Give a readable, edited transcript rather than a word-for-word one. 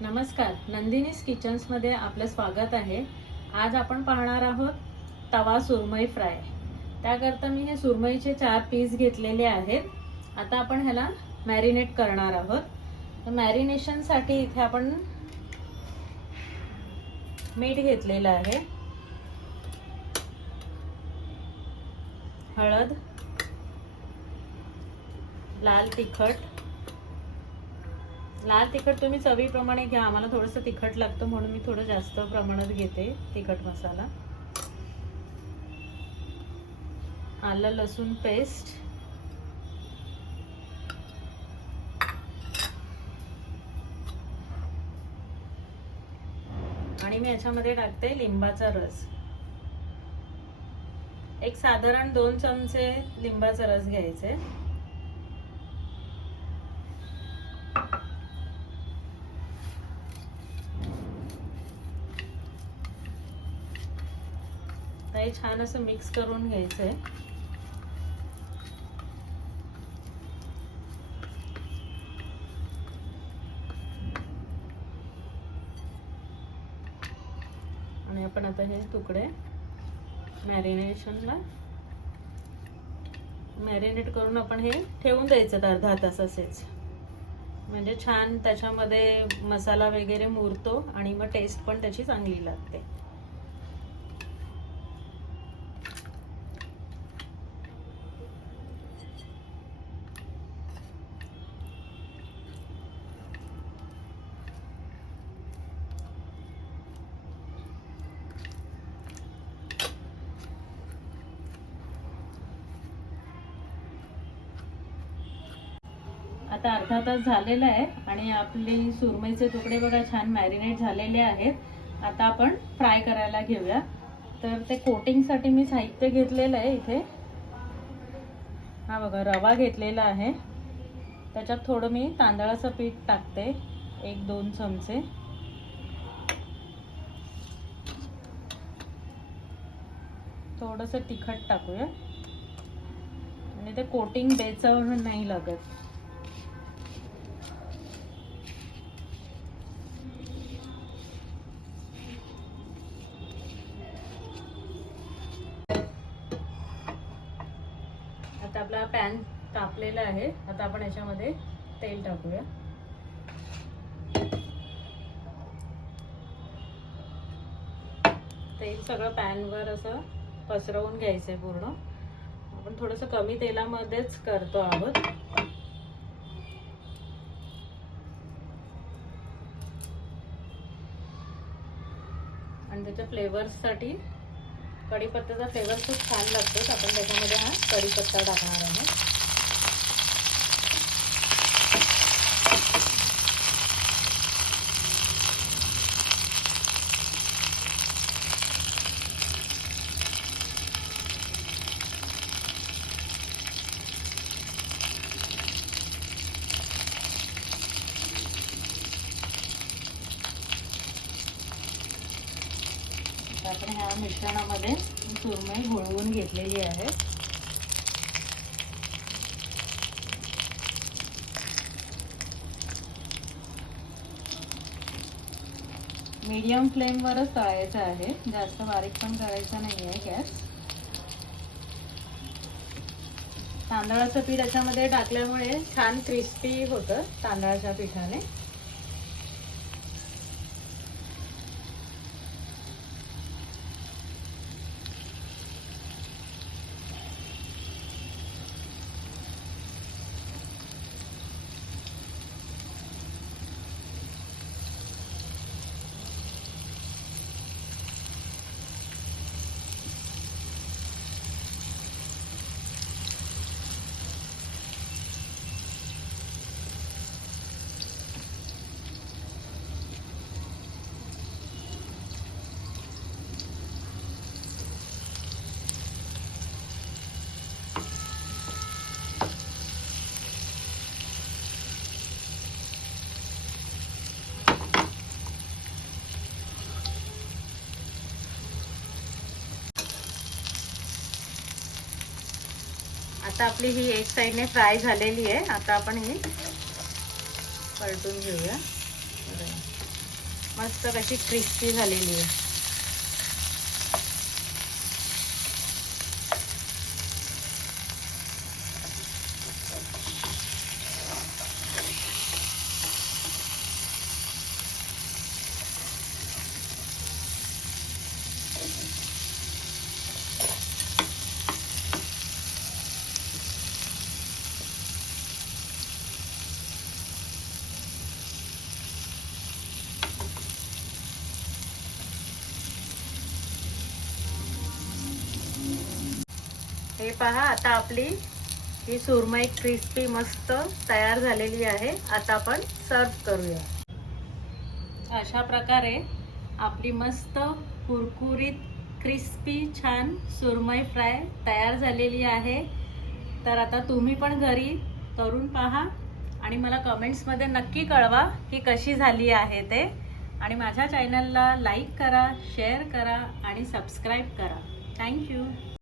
नमस्कार, नंदिनीज किचन्समध्ये आपलं स्वागत आहे. आज आपण पाहणार आहोत तवा सुरमई फ्राय. त्याकरता मी हे सुरमईचे 4 पीस घेतलेले आहेत. आता आपण ह्याला मॅरिनेट करणार आहोत. तर मॅरिनेशनसाठी इथे आपण मीठ घेतलेलं आहे, हळद, लाल तिखट तुम्ही चवीप्रमाणे घ्या. आम्हाला थोडंसं तिखट लागतं म्हणून मी थोडं जास्त प्रमाणात घेते तिखट मसाला. आलं लसूण पेस्ट, आणि मी याच्यामध्ये टाकते लिंबाचा रस. एक साधारण 2 चमचे लिंबाचा रस घ्यायचे. हे छान असं मिक्स करून घ्यायचंय. आणि आपण आता हे तुकडे मॅरिनेट करून आपण हे ठेवून द्यायचं अर्धा तास असेच. म्हणजे छान त्याच्यामध्ये मसाला वगैरे मुरतो आणि मग टेस्ट पण त्याची चांगली लागते. आता अर्धा तास झालेला आहे आणि आपले सुरमईचे तुकडे बघा छान मॅरिनेट झालेले आहेत. आता आपण फ्राय करायला घेऊया. तर ते कोटिंगसाठी मी साहित्य घेतलेलं आहे. इथे हा बघा रवा घेतलेला आहे. त्याच्यात थोडं मी तांदळाचं पीठ टाकते, 1-2 चमचे. थोडंसं तिखट टाकूया आणि ते कोटिंग बेचव नाही लागत. आता आपला पॅन तापलेला आहे. आता आपण याच्यामध्ये तेल टाकूया. तेल सगळं पॅनवर असं पसरवून घ्यायचंय पूर्ण. आपण थोडंसं कमी तेलामध्येच करतो आहोत. आणि त्याच्या फ्लेवर्ससाठी कढीपत्त्याचा फ्लेवर खूप छान लागतो. आपण त्याच्यामध्ये हा कढीपत्ता टाकणार आहोत. आपण ह्या मिश्रणामध्ये सुरमई घोळवून घेतलेली आहे. मीडियम फ्लेमवरच तळायचं आहे, जास्त बारीक पण करायचा नाही आहे गॅस. तांदळाचं पीठ याच्यामध्ये टाकल्यामुळे छान क्रिस्पी होतं तांदळाच्या पिठाने. आता आपली ही एक साइडने फ्राय झालेली आहे. आता आपण ही पलटून घेऊया. मस्त कशी क्रिस्पी झालेली आहे. हे पहा, आता आपली ही सुरमई क्रिस्पी मस्त तयार झालेली आहे. आता आपण सर्व करूया. अशा प्रकारे आपली मस्त कुरकुरीत क्रिस्पी छान सुरमई फ्राय तयार झालेली आहे. तर आता तुम्ही पण घरी करून पहा आणि मला कमेंट्समध्ये नक्की कळवा की कशी झाली आहे ते. आणि माझ्या चॅनलला लाईक करा, शेअर करा आणि सबस्क्राईब करा. थँक्यू.